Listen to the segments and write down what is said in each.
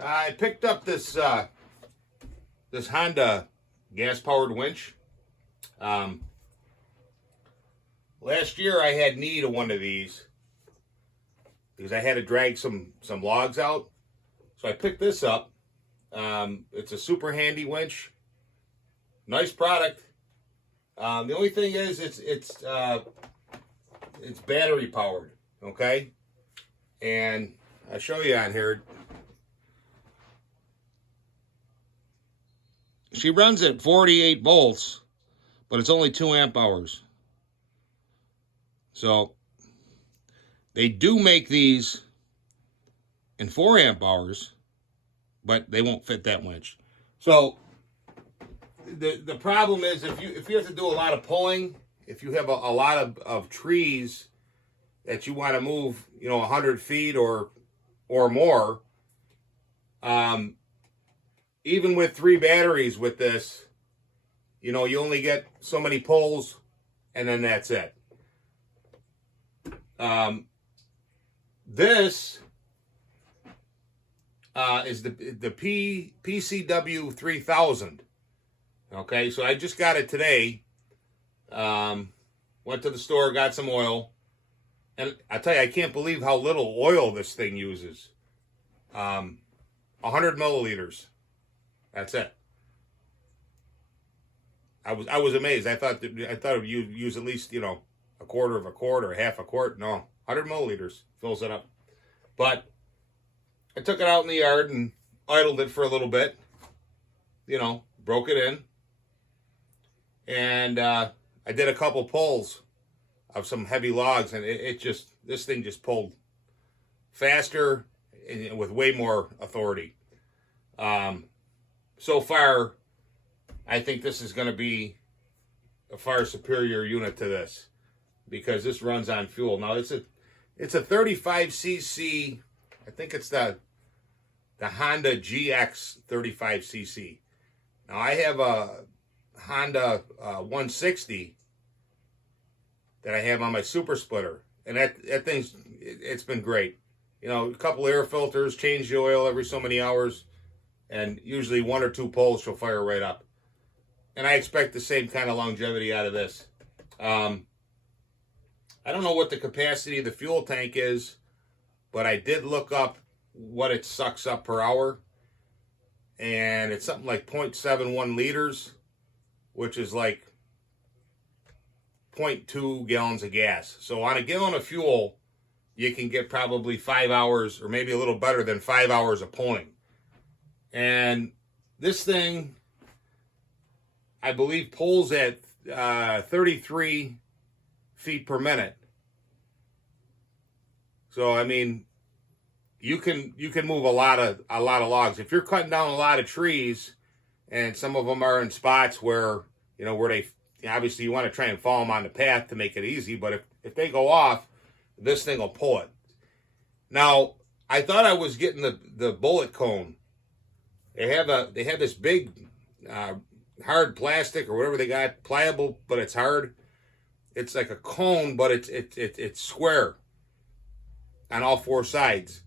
I picked up this Honda gas-powered winch. Um, Last year I had need of one of these because I had to drag some logs out. So I picked this up. It's a super handy winch. Nice product. The only thing is it's battery powered. Okay, and I'll show you on here. She runs at 48 volts, but it's only 2 amp hours. So they do make these in 4 amp hours, but they won't fit that winch. So the problem is if you have to do a lot of pulling, if you have a lot of trees that you want to move, 100 feet or more, even with 3 batteries with this, you only get so many pulls, and then that's it. This is the PCW 3000. Okay, so I just got it today. Went to the store, got some oil. And I tell you, I can't believe how little oil this thing uses. 100 milliliters. That's it. I was amazed. I thought it would use at least a quarter of a quart or half a quart. No, 100 milliliters fills it up. But I took it out in the yard and idled it for a little bit. Broke it in, and I did a couple pulls of some heavy logs, and this thing just pulled faster and with way more authority. So far, I think this is going to be a far superior unit to this because this runs on fuel. Now it's a 35cc. I think it's the Honda GX 35cc. Now I have a Honda 160 that I have on my super splitter, and that thing's it's been great. A couple air filters, change the oil every so many hours, and usually 1 or 2 pulls she'll fire right up. And I expect the same kind of longevity out of this. I don't know what the capacity of the fuel tank is, but I did look up what it sucks up per hour, and it's something like 0.71 liters, which is like 0.2 gallons of gas. So on a gallon of fuel, you can get probably 5 hours, or maybe a little better than 5 hours of pulling. And this thing, I believe, pulls at 33 feet per minute. So I mean, you can move a lot of logs. If you're cutting down a lot of trees, and some of them are in spots where where they obviously you want to try and follow them on the path to make it easy. But if they go off, this thing will pull it. Now I thought I was getting the bullet cone. They have this big hard plastic or whatever they got, pliable, but it's hard. It's like a cone, but it's square on all 4 sides.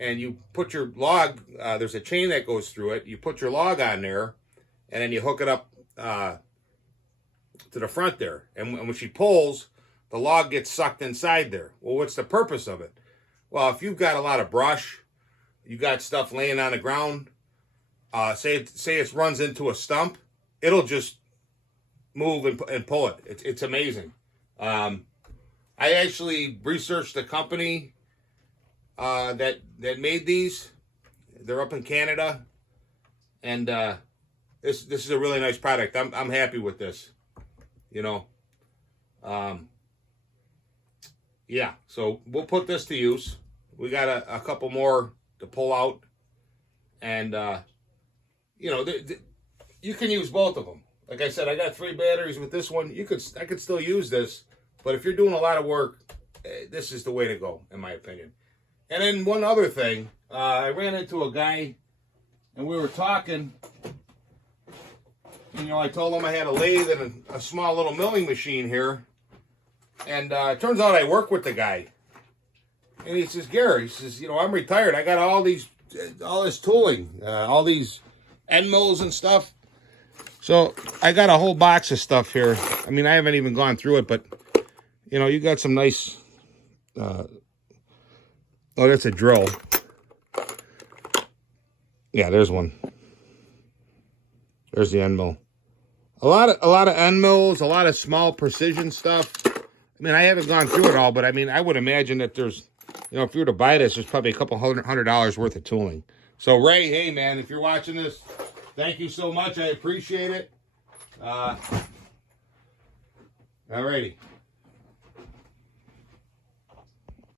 And you put your log, there's a chain that goes through it. You put your log on there, and then you hook it up to the front there. And when she pulls, the log gets sucked inside there. Well, what's the purpose of it? Well, if you've got a lot of brush, you got stuff laying on the ground, say it runs into a stump, it'll just move and pull it. It's amazing. I actually researched the company that made these. They're up in Canada, and this is a really nice product. I'm happy with this. Yeah. So we'll put this to use. We got a couple more to pull out, and you can use both of them. Like I said, I got 3 batteries with this one. I could still use this, but if you're doing a lot of work, this is the way to go, in my opinion. And then one other thing, I ran into a guy, and we were talking. I told him I had a lathe and a small little milling machine here, and it turns out I work with the guy. And he says, Gary, he says, I'm retired. I got all these all this tooling, all these end mills and stuff. So I got a whole box of stuff here. I mean, I haven't even gone through it, but you know, you got some nice. Oh, that's a drill. Yeah, there's one. There's the end mill. A lot of end mills, a lot of small precision stuff. I mean, I haven't gone through it all, but I mean, I would imagine that there's, you know, if you were to buy this, there's probably a couple $100 worth of tooling. So Ray, hey man, if you're watching this, thank you so much. I appreciate it. Alrighty.